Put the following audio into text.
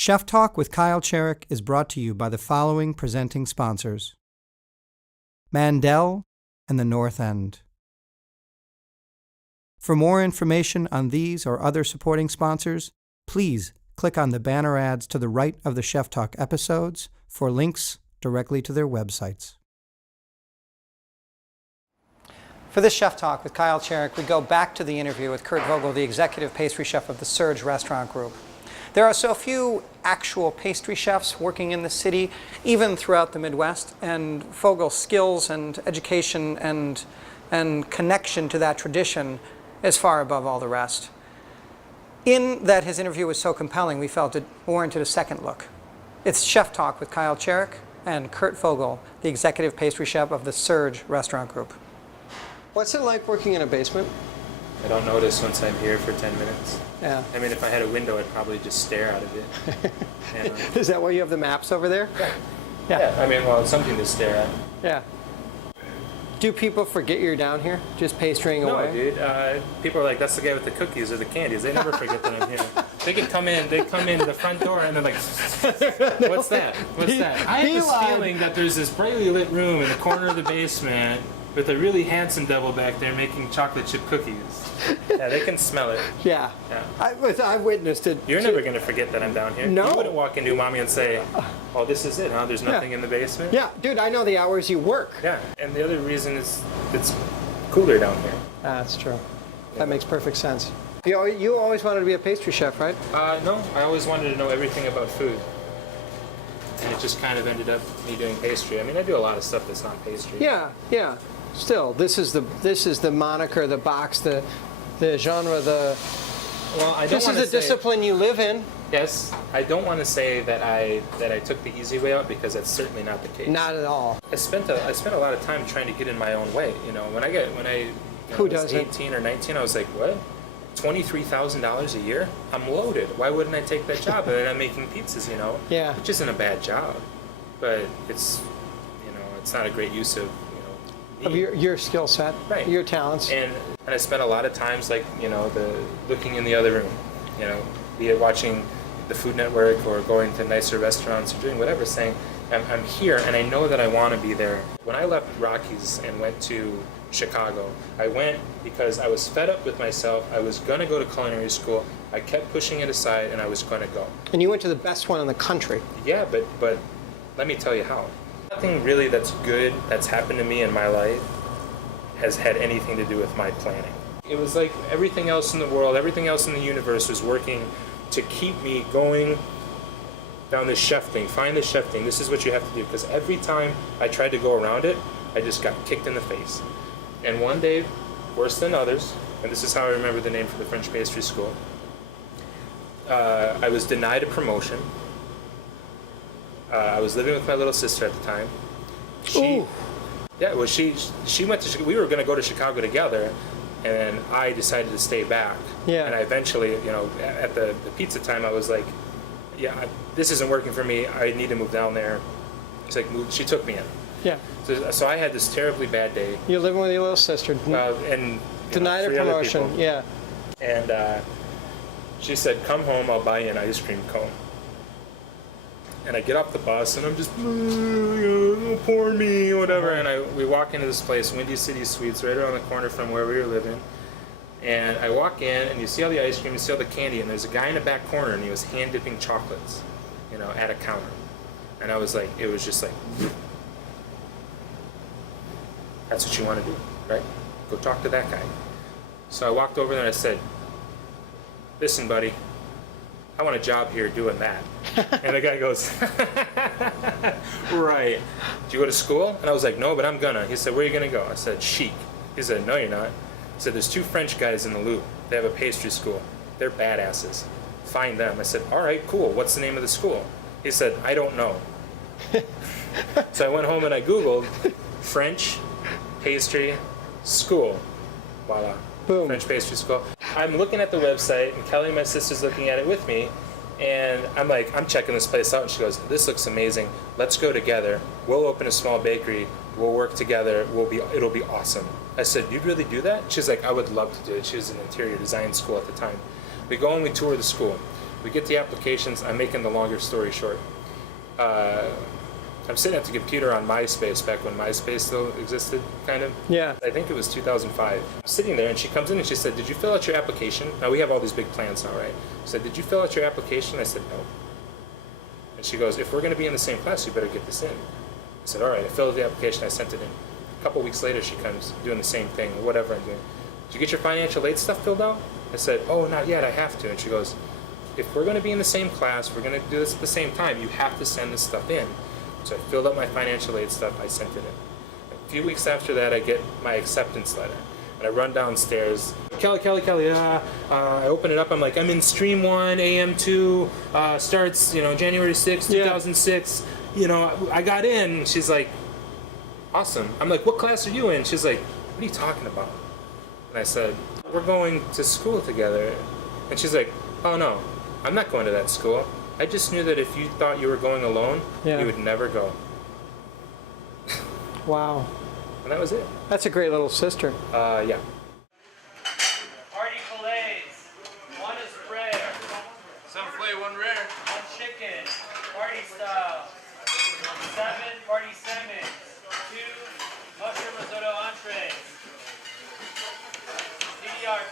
Chef Talk with Kyle Cherek is brought to you by the following presenting sponsors: Mandel and the North End. For more information on these or other supporting sponsors, please click on the banner ads to the right of the Chef Talk episodes for links directly to their websites. For this Chef Talk with Kyle Cherek, we go back to the interview with Kurt Fogle, the executive pastry chef of the SURG Restaurant Group. There are so few actual pastry chefs working in the city, even throughout the Midwest, and Fogle's skills and education and connection to that tradition is far above all the rest. In that his interview was so compelling, we felt it warranted a second look. It's Chef Talk with Kyle Cherek and Kurt Fogle, the executive pastry chef of the SURG Restaurant Group. What's it like working in a basement? I don't notice once I'm here for 10 minutes. Yeah. I mean, if I had a window, I'd probably just stare out of it. And, Is that why you have the maps over there? yeah. I mean, well, it's something to stare at. Yeah. Do people forget you're down here, just pastrying away? No, dude. People are like, that's the guy with the cookies or the candies. They never forget that I'm here. They come in the front door, and they're like, what's that? What's that? I have this feeling that there's this brightly lit room in the corner of the basement with a really handsome devil back there making chocolate chip cookies. Yeah, they can smell it. Yeah. I've witnessed it. You're never going to forget that I'm down here. No. You wouldn't walk into Mommy and say, oh, this is it, huh? There's nothing in the basement? Yeah, dude, I know the hours you work. Yeah, and the other reason is it's cooler down here. That's true. That makes perfect sense. You always wanted to be a pastry chef, right? No, I always wanted to know everything about food. And it just kind of ended up me doing pastry. I mean, I do a lot of stuff that's not pastry. Yeah. Still, this is the moniker, the box, the genre, Well, I don't this is the discipline you live in. Yes, I don't want to say that I took the easy way out, because that's certainly not the case. Not at all. I spent a lot of time trying to get in my own way. You know, when I was 18 or 19, I was like, what? $23,000 a year? I'm loaded. Why wouldn't I take that job? And then I'm making pizzas, you know? Yeah. Which isn't a bad job, but it's not a great use of your skill set, right? Your talents. And I spent a lot of times the looking in the other room, be it watching the Food Network or going to nicer restaurants or doing whatever, saying I'm here and I know that I want to be there. When I left Rockies and went to Chicago, I went because I was fed up with myself. I was going to go to culinary school. I kept pushing it aside, and I was going to go. And you went to the best one in the country. Yeah, but let me tell you how. Nothing really that's good that's happened to me in my life has had anything to do with my planning. It was like everything else in the world, everything else in the universe was working to keep me going down this chef thing. Find the chef thing. This is what you have to do. Because every time I tried to go around it, I just got kicked in the face. And one day, worse than others, and this is how I remember the name for the French pastry school, I was denied a promotion. I was living with my little sister at the time. She went to, we were going to go to Chicago together, and I decided to stay back. Yeah. And I eventually, at the pizza time, I was like, this isn't working for me. I need to move down there. It's like, she took me in. Yeah. So I had this terribly bad day. You're living with your little sister. And denied a promotion. Yeah. And she said, come home, I'll buy you an ice cream cone. And I get off the bus, and I'm just, poor me, whatever. And we walk into this place, Windy City Sweets, right around the corner from where we were living. And I walk in, and you see all the ice cream, you see all the candy, and there's a guy in the back corner, and he was hand-dipping chocolates, at a counter. And I was like, it was just like, that's what you want to do, right? Go talk to that guy. So I walked over there and I said, listen, buddy, I want a job here doing that. And the guy goes, right. Do you go to school? And I was like, no, but I'm gonna. He said, where are you gonna go? I said, chic. He said, no, you're not. He said, there's 2 French guys in the Loop. They have a pastry school. They're badasses. Find them. I said, all right, cool. What's the name of the school? He said, I don't know. So I went home and I Googled French pastry school. Voila. Boom. French pastry school. I'm looking at the website, and Kelly, my sister's looking at it with me, and I'm checking this place out, and she goes, this looks amazing. Let's go together. We'll open a small bakery. We'll work together. It'll be awesome. I said, you'd really do that? She's like, I would love to do it. She was in interior design school at the time. We go and we tour the school. We get the applications. I'm making the longer story short. I'm sitting at the computer on MySpace back when MySpace still existed, kind of. Yeah. I think it was 2005. I'm sitting there and she comes in and she said, "Did you fill out your application?" Now we have all these big plans now, right? She said, "Did you fill out your application?" I said, "No." And she goes, "If we're going to be in the same class, you better get this in." I said, "All right." I filled out the application. I sent it in. A couple weeks later, she comes doing the same thing, or whatever I'm doing. "Did you get your financial aid stuff filled out?" I said, "Oh, not yet. I have to." And she goes, "If we're going to be in the same class, we're going to do this at the same time, you have to send this stuff in." So I filled out my financial aid stuff. I sent it in. A few weeks after that, I get my acceptance letter. And I run downstairs. Kelly, I open it up. I'm like, "I'm in Stream 1, AM2, starts, January 6, 2006. I got in." And she's like, "Awesome." I'm like, "What class are you in?" She's like, "What are you talking about?" And I said, "We're going to school together." And she's like, "Oh no, I'm not going to that school. I just knew that if you thought you were going alone, you would never go." Wow. And that was it. That's a great little sister. Yeah. Party fillets. One is rare. Some filet, one rare. One chicken. Party style. 7 party salmon. 2 mushroom risotto entrees. DDR